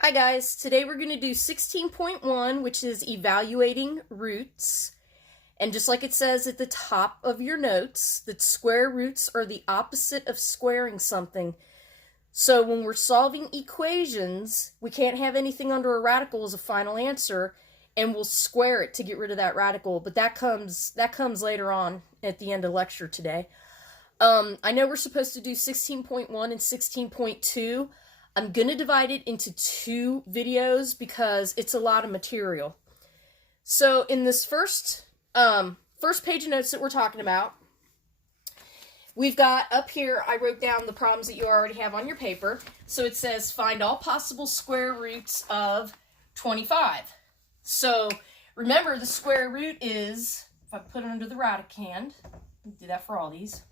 Hi guys, today we're going to do 16.1, which is evaluating roots. And just like it says at the top of your notes, that square roots are the opposite of squaring something. So when we're solving equations, we can't have anything under a radical as a final answer, and we'll square it to get rid of that radical, but that comes later on at the end of lecture today. I know we're supposed to do 16.1 and 16.2. I'm going to divide it into two videos because it's a lot of material. So in this first page of notes that we're talking about, we've got up here, I wrote down the problems that you already have on your paper. So it says, find all possible square roots of 25. So remember, the square root is, if I put it under the radicand, do that for all these.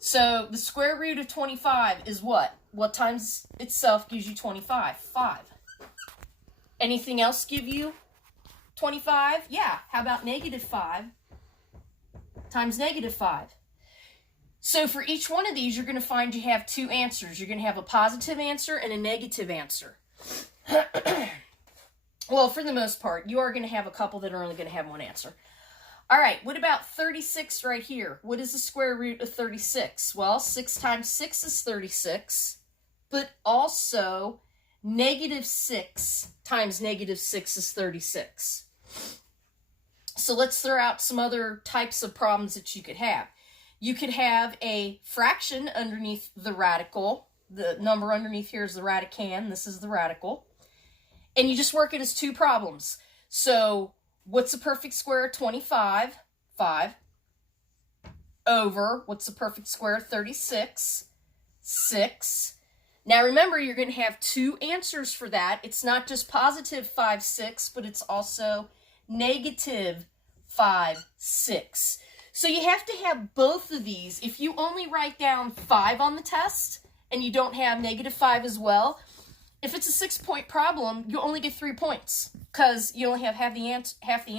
So the square root of 25 is what? What times itself gives you 25? 5. Anything else give you 25? Yeah. How about negative 5 times negative 5? So for each one of these, you're going to find you have two answers. You're going to have a positive answer and a negative answer. Well, for the most part, you are going to have a couple that are only going to have one answer. All right, what about 36 right here? What is the square root of 36? Well, 6 times 6 is 36, but also negative 6 times negative 6 is 36. So let's throw out some other types of problems that you could have. You could have a fraction underneath the radical. The number underneath here is the radicand. This is the radical. And you just work it as two problems. So what's the perfect square of 25? 5. Over, what's the perfect square of 36? 6. Now remember, you're going to have two answers for that. It's not just positive 5, 6, but it's also negative 5, 6. So you have to have both of these. If you only write down 5 on the test and you don't have negative 5 as well, if it's a 6-point problem, you only get 3 points because you only have half the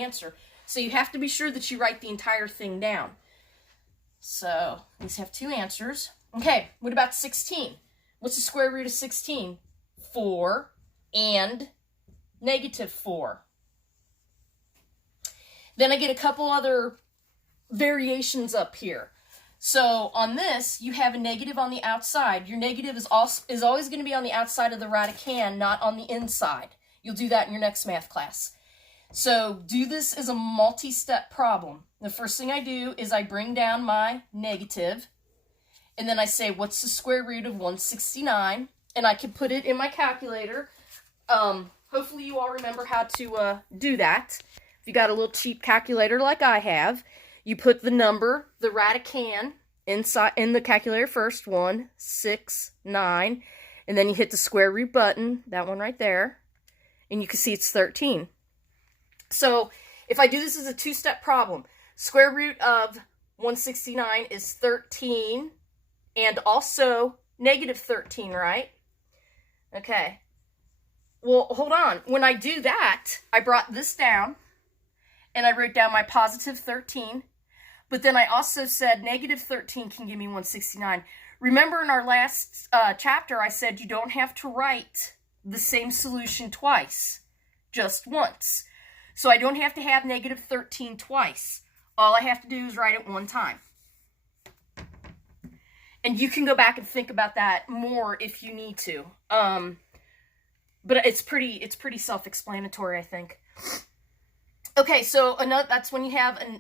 answer. So you have to be sure that you write the entire thing down. So these have two answers. Okay, what about 16? What's the square root of 16? 4 and negative 4. Then I get a couple other variations up here. So on this, you have a negative on the outside. Your negative is always going to be on the outside of the radicand, not on the inside. You'll do that in your next math class. So do this as a multi-step problem. The first thing I do is I bring down my negative, and then I say, what's the square root of 169? And I can put it in my calculator. Hopefully you all remember how to do that. If you got a little cheap calculator like I have, you put the number, the radicand, inside in the calculator first, 169, and then you hit the square root button, that one right there, and you can see it's 13. So if I do this as a two-step problem, square root of 169 is 13, and also negative 13, right? Okay. Well, hold on. When I do that, I brought this down, and I wrote down my positive 13. But then I also said negative 13 can give me 169. Remember in our last chapter, I said you don't have to write the same solution twice, just once. So I don't have to have negative 13 twice. All I have to do is write it one time. And you can go back and think about that more if you need to. But it's pretty self-explanatory, I think. Okay, so that's when you have a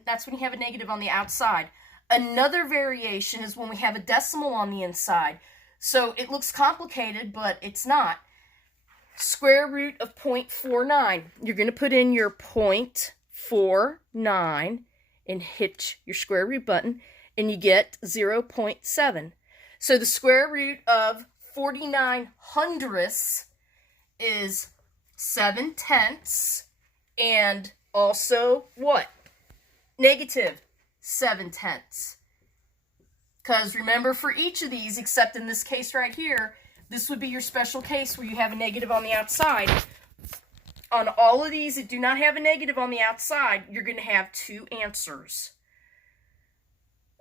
negative on the outside. Another variation is when we have a decimal on the inside. So it looks complicated, but it's not. Square root of 0.49. You're going to put in your 0.49 and hit your square root button, and you get 0.7. So the square root of 49 hundredths is 7/10, and also what? Negative 7/10. Because remember, for each of these, except in this case right here, this would be your special case where you have a negative on the outside. On all of these that do not have a negative on the outside, you're going to have two answers.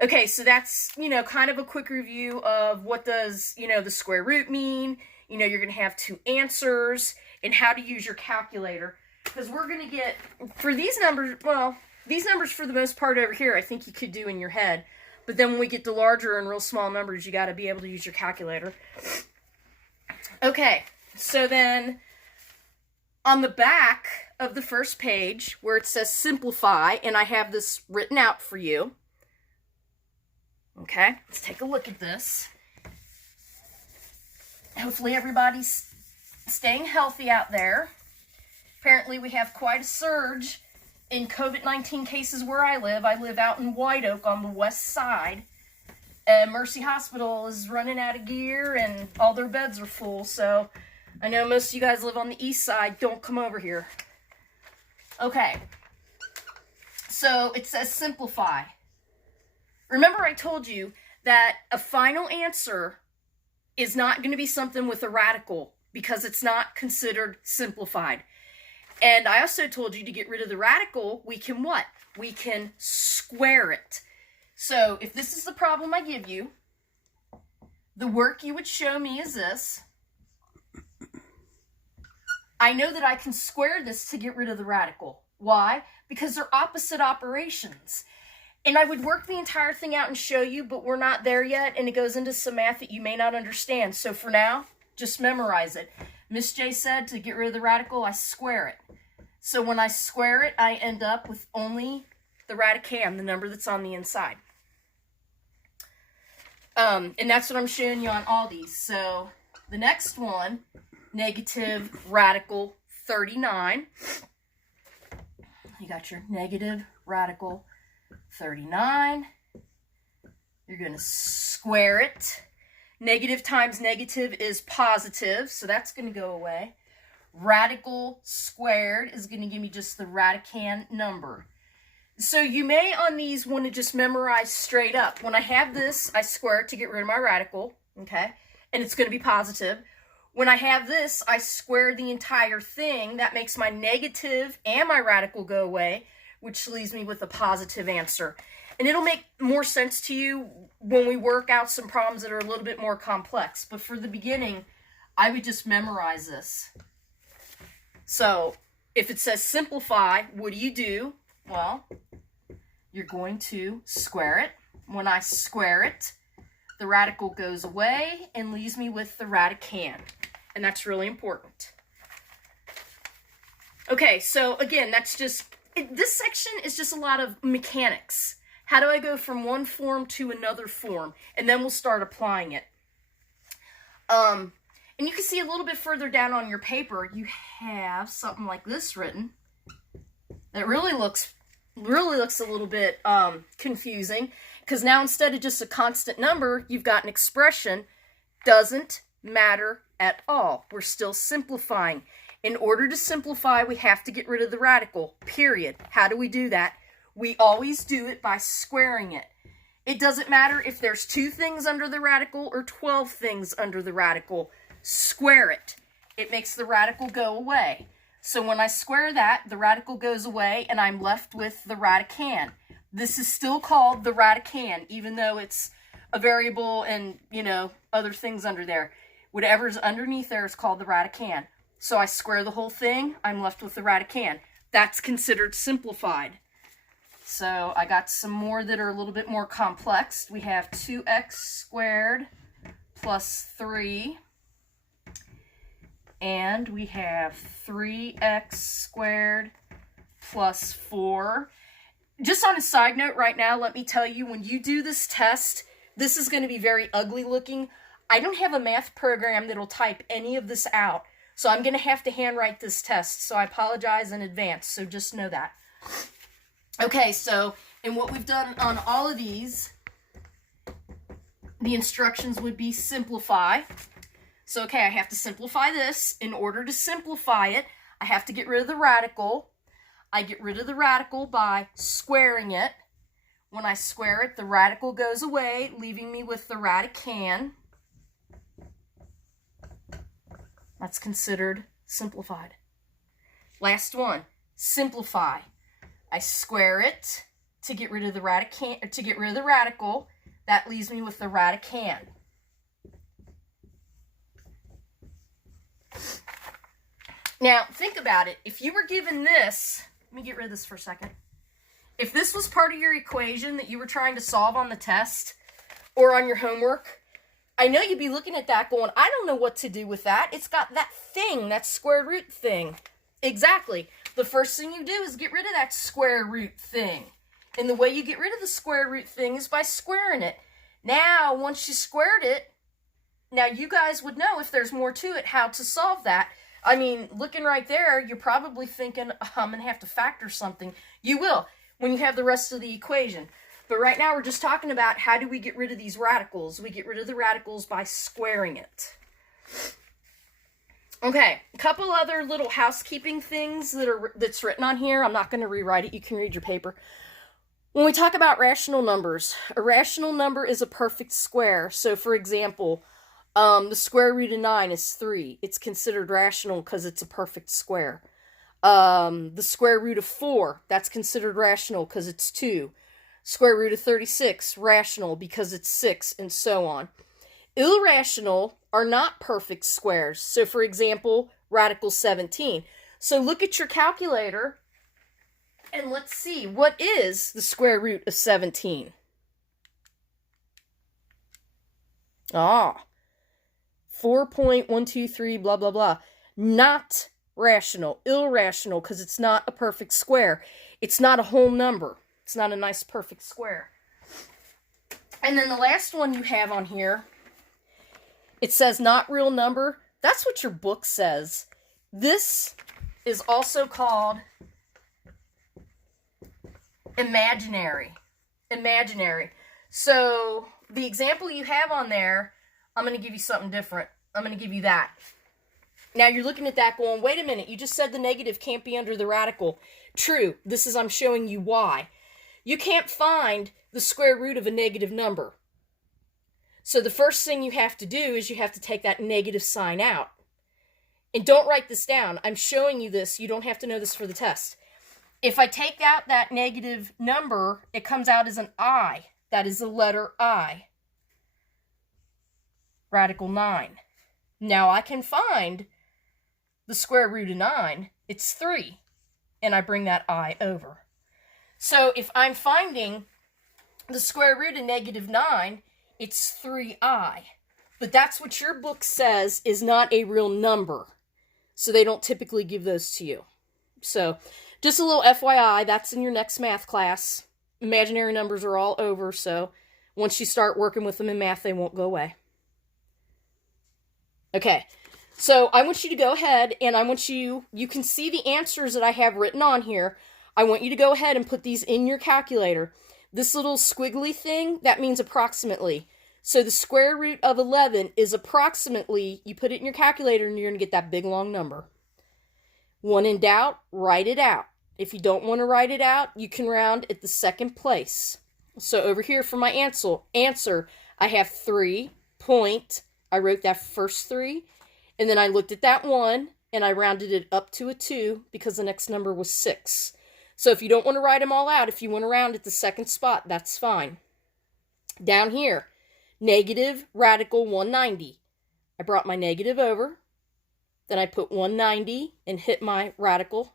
Okay, so that's, kind of a quick review of what does, the square root mean. You're going to have two answers and how to use your calculator. Because we're going to get, for these numbers, well, these numbers for the most part over here, I think you could do in your head. But then when we get to larger and real small numbers, you got to be able to use your calculator. Okay, so then on the back of the first page where it says simplify, and I have this written out for you. Okay, let's take a look at this. Hopefully everybody's staying healthy out there. Apparently we have quite a surge in COVID-19 cases where I live. I live out in White Oak on the west side. Mercy Hospital is running out of gear and all their beds are full. So I know most of you guys live on the east side. Don't come over here. Okay. So it says simplify. Remember I told you that a final answer is not going to be something with a radical because it's not considered simplified. And I also told you to get rid of the radical, we can what? We can square it. So if this is the problem I give you, the work you would show me is this. I know that I can square this to get rid of the radical. Why? Because they're opposite operations. And I would work the entire thing out and show you, but we're not there yet, and it goes into some math that you may not understand. So for now, just memorize it. Miss J said to get rid of the radical, I square it. So when I square it, I end up with only the radicand, the number that's on the inside. And that's what I'm showing you on all these. So the next one, negative radical 39. You got your negative radical 39. You're going to square it. Negative times negative is positive, so that's going to go away. Radical squared is going to give me just the radicand number. So you may on these want to just memorize straight up. When I have this, I square it to get rid of my radical, okay? And it's going to be positive. When I have this, I square the entire thing. That makes my negative and my radical go away, which leaves me with a positive answer. And it'll make more sense to you when we work out some problems that are a little bit more complex. But for the beginning, I would just memorize this. So if it says simplify, what do? Well, you're going to square it. When I square it, the radical goes away and leaves me with the radicand. And that's really important. Okay, so again, that's just, this section is just a lot of mechanics. How do I go from one form to another form? And then we'll start applying it. And you can see a little bit further down on your paper, you have something like this written. That really looks a little bit confusing. Because now instead of just a constant number, you've got an expression. Doesn't matter at all. We're still simplifying. In order to simplify, we have to get rid of the radical, period. How do we do that? We always do it by squaring it. It doesn't matter if there's 2 things under the radical or 12 things under the radical. Square it. It makes the radical go away. So when I square that, the radical goes away and I'm left with the radicand. This is still called the radicand, even though it's a variable and, other things under there. Whatever's underneath there is called the radicand. So I square the whole thing, I'm left with the radicand. That's considered simplified. So I got some more that are a little bit more complex. We have 2x squared plus 3. And we have 3x squared plus 4. Just on a side note right now, let me tell you, when you do this test, this is going to be very ugly looking. I don't have a math program that'll type any of this out. So I'm going to have to handwrite this test. So I apologize in advance. So just know that. Okay, so, and what we've done on all of these, the instructions would be simplify. So, okay, I have to simplify this. In order to simplify it, I have to get rid of the radical. I get rid of the radical by squaring it. When I square it, the radical goes away, leaving me with the radicand. That's considered simplified. Last one, simplify. I square it to get rid of the radical. That leaves me with the radicand. Now, think about it. If you were given this, let me get rid of this for a second. If this was part of your equation that you were trying to solve on the test or on your homework, I know you'd be looking at that going, I don't know what to do with that. It's got that thing, that square root thing. Exactly. The first thing you do is get rid of that square root thing. And the way you get rid of the square root thing is by squaring it. Now, once you squared it, now you guys would know if there's more to it, how to solve that. I mean, looking right there, you're probably thinking, oh, I'm going to have to factor something. You will when you have the rest of the equation. But right now we're just talking about how do we get rid of these radicals. We get rid of the radicals by squaring it. Okay, a couple other little housekeeping things that's written on here. I'm not going to rewrite it. You can read your paper. When we talk about rational numbers, a rational number is a perfect square. So, for example, the square root of 9 is 3. It's considered rational because it's a perfect square. The square root of 4, that's considered rational because it's 2. Square root of 36, rational because it's 6, and so on. Irrational are not perfect squares. So, for example, radical 17. So, look at your calculator, and let's see, what is the square root of 17? Ah, 4.123, blah, blah, blah. Not rational, irrational, because it's not a perfect square. It's not a whole number. It's not a nice perfect square. And then the last one you have on here, it says not real number. That's what your book says. This is also called imaginary. Imaginary. So the example you have on there, I'm going to give you something different. I'm going to give you that. Now you're looking at that going, wait a minute, you just said the negative can't be under the radical. True. I'm showing you why. You can't find the square root of a negative number. So the first thing you have to do is you have to take that negative sign out. And don't write this down. I'm showing you this. You don't have to know this for the test. If I take out that negative number, it comes out as an I. That is the letter I. Radical 9. Now I can find the square root of 9. It's 3. And I bring that I over. So if I'm finding the square root of negative 9, it's 3i. But that's what your book says is not a real number. So they don't typically give those to you. So just a little FYI, that's in your next math class. Imaginary numbers are all over, so once you start working with them in math, they won't go away. Okay, so I want you to go ahead and I want you can see the answers that I have written on here. I want you to go ahead and put these in your calculator. This little squiggly thing, that means approximately. So the square root of 11 is approximately, you put it in your calculator and you're going to get that big long number. When in doubt, write it out. If you don't want to write it out, you can round at the second place. So over here for my answer, I have 3 point, I wrote that first 3, and then I looked at that 1, and I rounded it up to a 2 because the next number was 6. So if you don't want to write them all out, if you want to round at the second spot, that's fine. Down here, negative radical 190. I brought my negative over. Then I put 190 and hit my radical.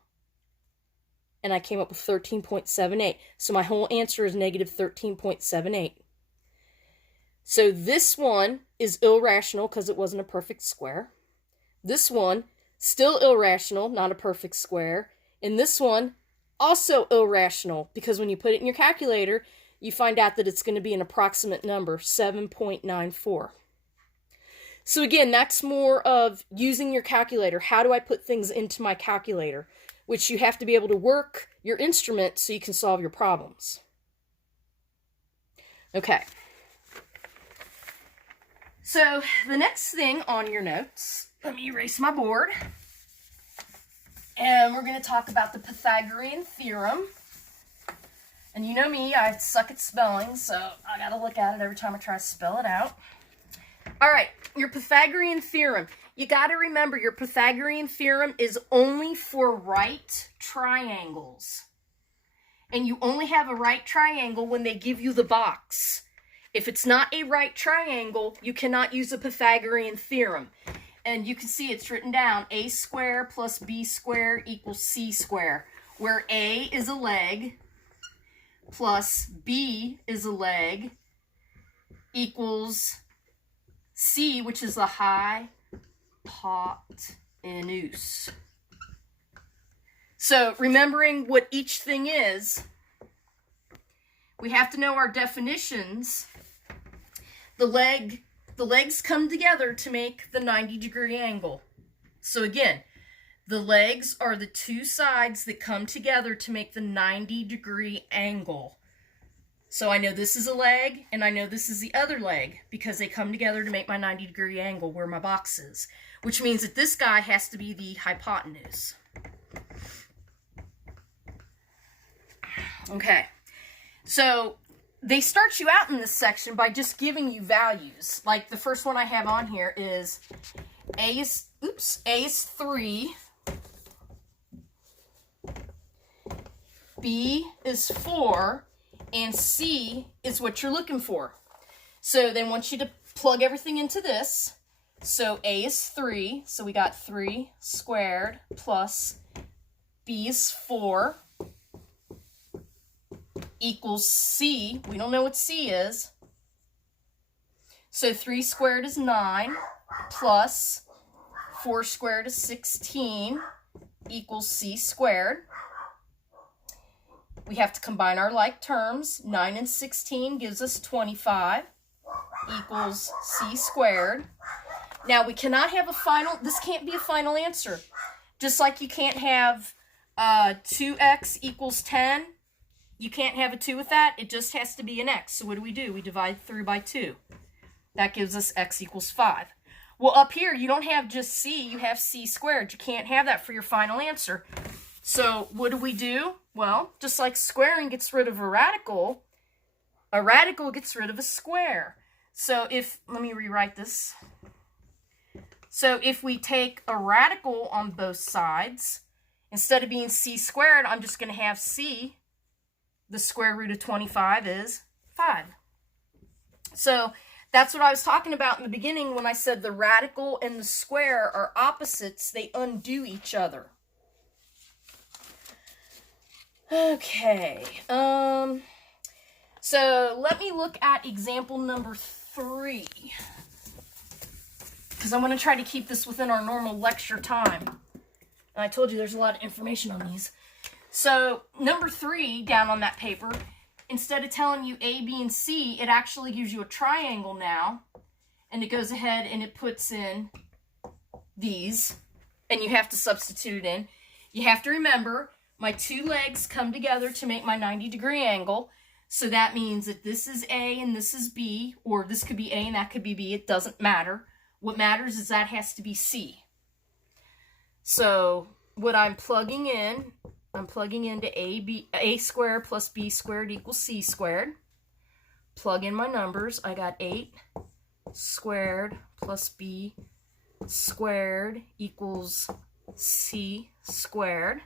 And I came up with 13.78. So my whole answer is negative 13.78. So this one is irrational because it wasn't a perfect square. This one, still irrational, not a perfect square. And this one, also irrational, because when you put it in your calculator, you find out that it's going to be an approximate number, 7.94. So again, that's more of using your calculator. How do I put things into my calculator? Which you have to be able to work your instrument so you can solve your problems. Okay. So the next thing on your notes, let me erase my board. And we're going to talk about the Pythagorean theorem. And you know me, I suck at spelling, so I got to look at it every time I try to spell it out. All right, your Pythagorean theorem. You got to remember your Pythagorean theorem is only for right triangles. and you only have a right triangle when they give you the box. If it's not a right triangle, you cannot use a Pythagorean theorem. And you can see it's written down, a square plus b square equals c square, where a is a leg plus b is a leg equals c, which is the hypotenuse. So remembering what each thing is, we have to know our definitions. The legs come together to make the 90-degree angle. So again, the legs are the two sides that come together to make the 90-degree angle. So I know this is a leg, and I know this is the other leg, because they come together to make my 90-degree angle where my box is. Which means that this guy has to be the hypotenuse. Okay, so they start you out in this section by just giving you values. Like the first one I have on here is A is 3, B is 4, and C is what you're looking for. So they want you to plug everything into this. So A is 3, so we got 3 squared plus B is 4 equals C. We don't know what C is. So 3 squared is 9 plus 4 squared is 16 equals C squared. We have to combine our like terms. 9 and 16 gives us 25 equals C squared. Now we cannot have a final, this can't be a final answer. Just like you can't have 2x equals 10. You can't have a 2 with that. It just has to be an x. So what do? We divide through by 2. That gives us x equals 5. Well, up here, you don't have just c. You have c squared. You can't have that for your final answer. So what do? Well, just like squaring gets rid of a radical gets rid of a square. So let me rewrite this. So if we take a radical on both sides, instead of being c squared, I'm just going to have c. The square root of 25 is 5. So that's what I was talking about in the beginning when I said the radical and the square are opposites. They undo each other. Okay. So let me look at example number 3. Because I want to try to keep this within our normal lecture time. And I told you there's a lot of information on these. So, number 3, down on that paper, instead of telling you A, B, and C, it actually gives you a triangle now. And it goes ahead and it puts in these. And you have to substitute it in. You have to remember, my two legs come together to make my 90-degree angle. So that means that this is A and this is B. Or this could be A and that could be B. It doesn't matter. What matters is that has to be C. So, what I'm plugging in... I'm plugging into a squared plus b squared equals c squared. Plug in my numbers. I got 8 squared plus b squared equals c squared.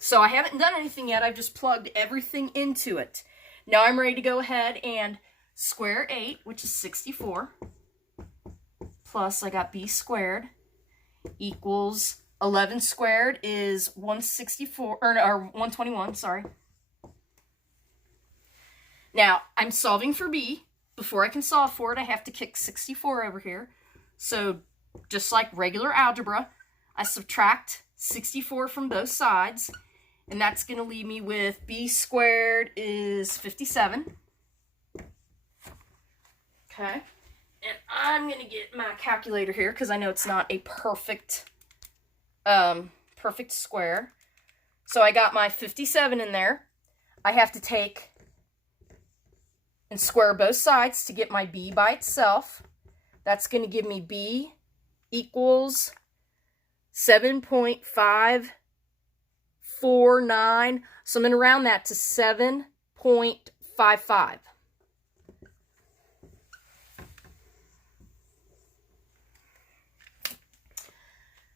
So I haven't done anything yet. I've just plugged everything into it. Now I'm ready to go ahead and square 8, which is 64. Plus I got b squared equals 11 squared is 164, or 121, sorry. Now, I'm solving for b. Before I can solve for it, I have to kick 64 over here. So, just like regular algebra, I subtract 64 from both sides, and that's going to leave me with b squared is 57. Okay. And I'm going to get my calculator here, because I know it's not a perfect square. So I got my 57 in there. I have to take and square both sides to get my b by itself. That's going to give me b equals 7.549. So I'm going to round that to 7.55.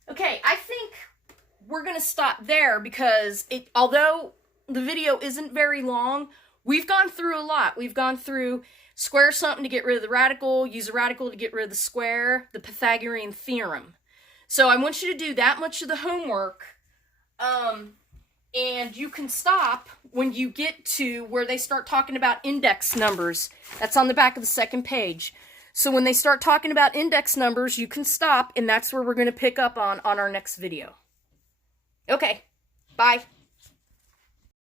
Okay, I think we're going to stop there because although the video isn't very long. We've gone through a lot. We've gone through square something to get rid of the radical, use a radical to get rid of the square, the Pythagorean theorem. So I want you to do that much of the homework, and you can stop when you get to where they start talking about index numbers. That's on the back of the second page. So when they start talking about index numbers, you can stop, and that's where we're going to pick up on our next video. Okay, bye.